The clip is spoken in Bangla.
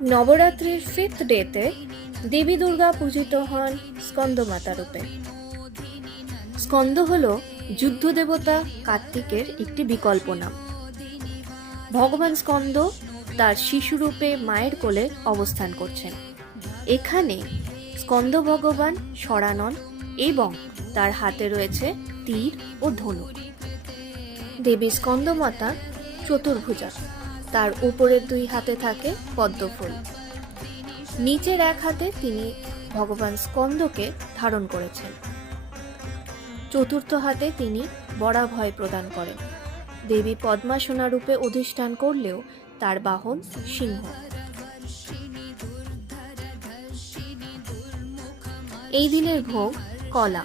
নবরাত্রির 5th ডেতে দেবী দুর্গা পূজিত হন স্কন্দমাতা রূপে। স্কন্দ হল যুদ্ধ দেবতা কার্তিকের একটি বিকল্প নাম। ভগবান স্কন্দ তার শিশুরূপে মায়ের কোলে অবস্থান করছেন। এখানে স্কন্দ ভগবান সরানন এবং তার হাতে রয়েছে তীর ও ধনুক। দেবী স্কন্দমাতা চতুর্ভুজা, তার উপরের 2 হাতে থাকে পদ্মফুল। নিচের 1 হাতে তিনি ভগবান স্কন্দকে ধারণ করেছেন। চতুর্থ হাতে তিনি বরাভয় প্রদান করেন। দেবী পদ্মাসনা রূপে অধিষ্ঠান করলেও তার বাহন সিংহ। এই দিনের ভোগ কলা।